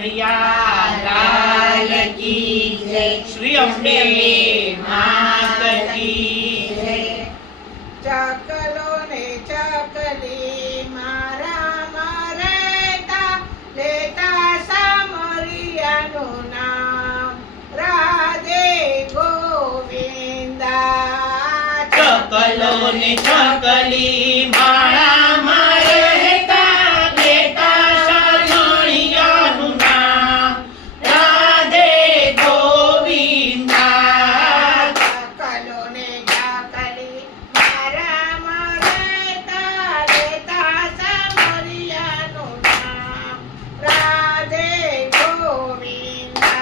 કનૈયા લાલ કી જય, શ્રી અંબે માત કી જય। ચકલો ને ચકલી મારામાં રહેતા, લેતા સામરિયાનું નામ રાધે ગોવિંદા। ચકલો ને ચકલી માળામાં રહેતા, લેતા સામરિયાનું નામ રાધે ગોવિંદા। ચકલો ને ચકલી મારામાં રહેતા, લેતા સામરિયાનું નામ રાધે ગોવિંદા।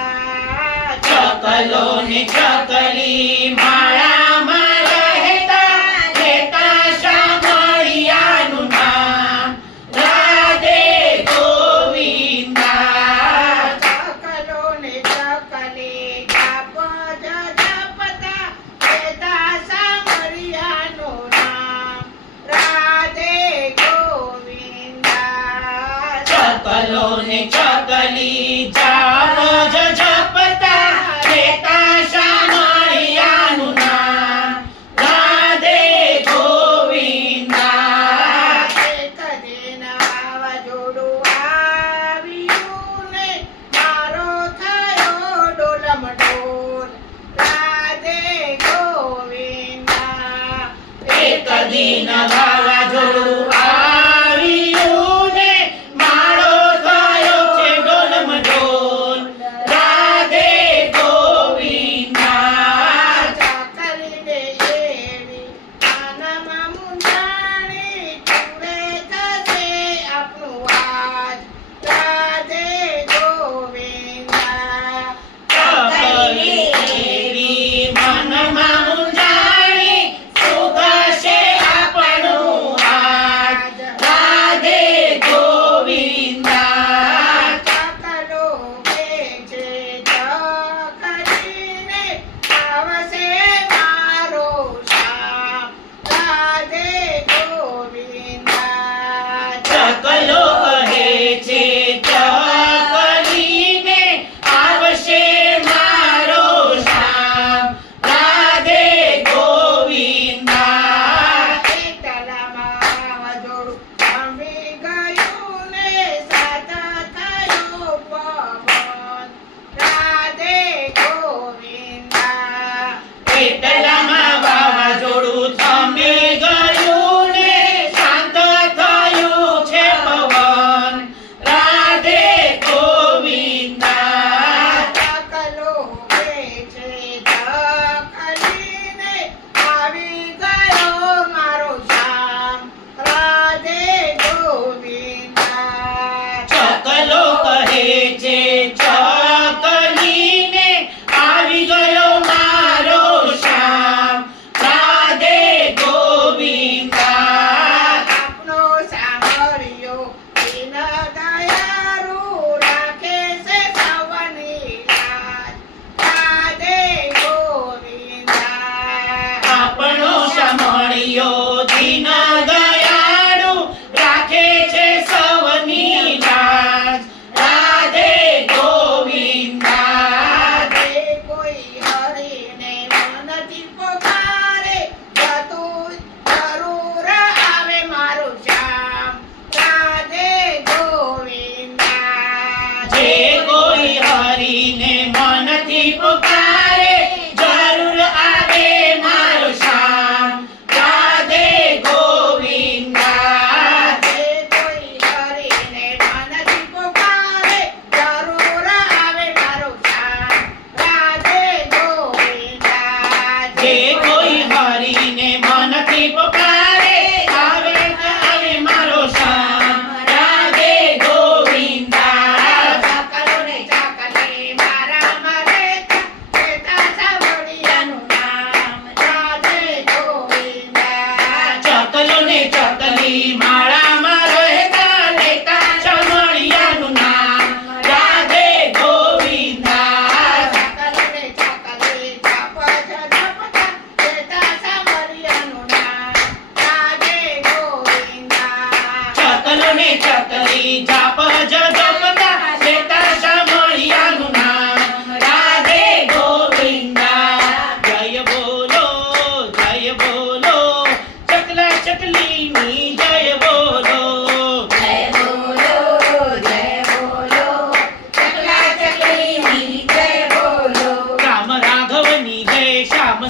ચકલો ને ચકલી માળામાં રહેતા, લેતા સામરિયાનું નામ રાધે ગોવિંદા। ચકલો ને ચકલી જાપ જપતા, લેતા સામરિયાનું નામ રાધે ગોવિંદા। ચકલો ને ચકલી જાપ જપતા, લેતા સામરિયાનું નામ રાધે ગોવિંદા। એક દિન વાવાઝોડું આવ્યું ને મારો થયો ડોલમડોલ રાધે ગોવિંદા। એક દિન વાવાઝોડું આવ્યું ને મારો થયો છે ડોલમડોલ રાધે ગોવિંદા। ચકલીને એવી આનામાં મૂંઝાણી, પૂરે થશે આપણું આજ રાધે ગોવિંદા। ચકલી એવી મનમાં મૂંઝાણી, શું થશે આપણું આજ રાધે ગોવિંદા। ચકલો કે છે ચકલીને, આવશે મારો શામ રાધે ગોવિંદા। ચકલો કહે છે ચકલીને, આવશે મારો શામ રાધે ગોવિંદા। એટલામાં વાવાઝોડું થમી ગયું ને, સાથ થયો પવન રાધે ગોવિંદા। એટલામાં વાવાઝોડું થમી ગયું ને, શાંત થયું છે પવન રાધે ગોવિંદા। ચકલો કે છે ચકલીને, આવી ગયો મારો શામ રાધે ગોવિંદા। ચકલો કહે છે ચકલીને, આવી ગયો મારો શામ રાધે ગોવિંદા। આપનો સામરિયો દિન દયાળુ, રાખે છે સૌની લાજ રાધે ગોવિંદા। આપણો સામળિયો દીન દયાળુ, રાખે છે સૌની લાજ રાધે ગોવિંદા। જે કોઈ હરીને મનથી પોકારે, જતું જરૂર આવે મારું શ્યામ રાધે ગોવિંદા। જે કોઈ હરીને મનથી પુકારે, જરૂર આવે મારો શામ રાધે ગોવિંદા। જે કોઈ હરીને મનથી પોકારે, જરૂર આવે મારું શ્યામ રાધે ગોવિંદા। જે કોઈ હરીને મનથી પુકારે, આવે આવે મારો શામ રાધે ગોવિંદા। ચકલો ને ચકલી મારામાં રહેતા,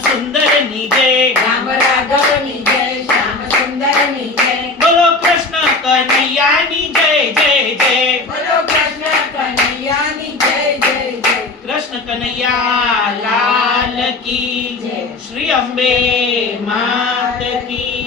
સુંદરની જય રામ રાઘવની જય શ્યામ સુંદરની જય બોલો કૃષ્ણ કનૈયાની જય જય જય બોલો કૃષ્ણ કનૈયાની જય જય જય કૃષ્ણ કનૈયા લાલ કી જય. શ્રી અંબે માત કી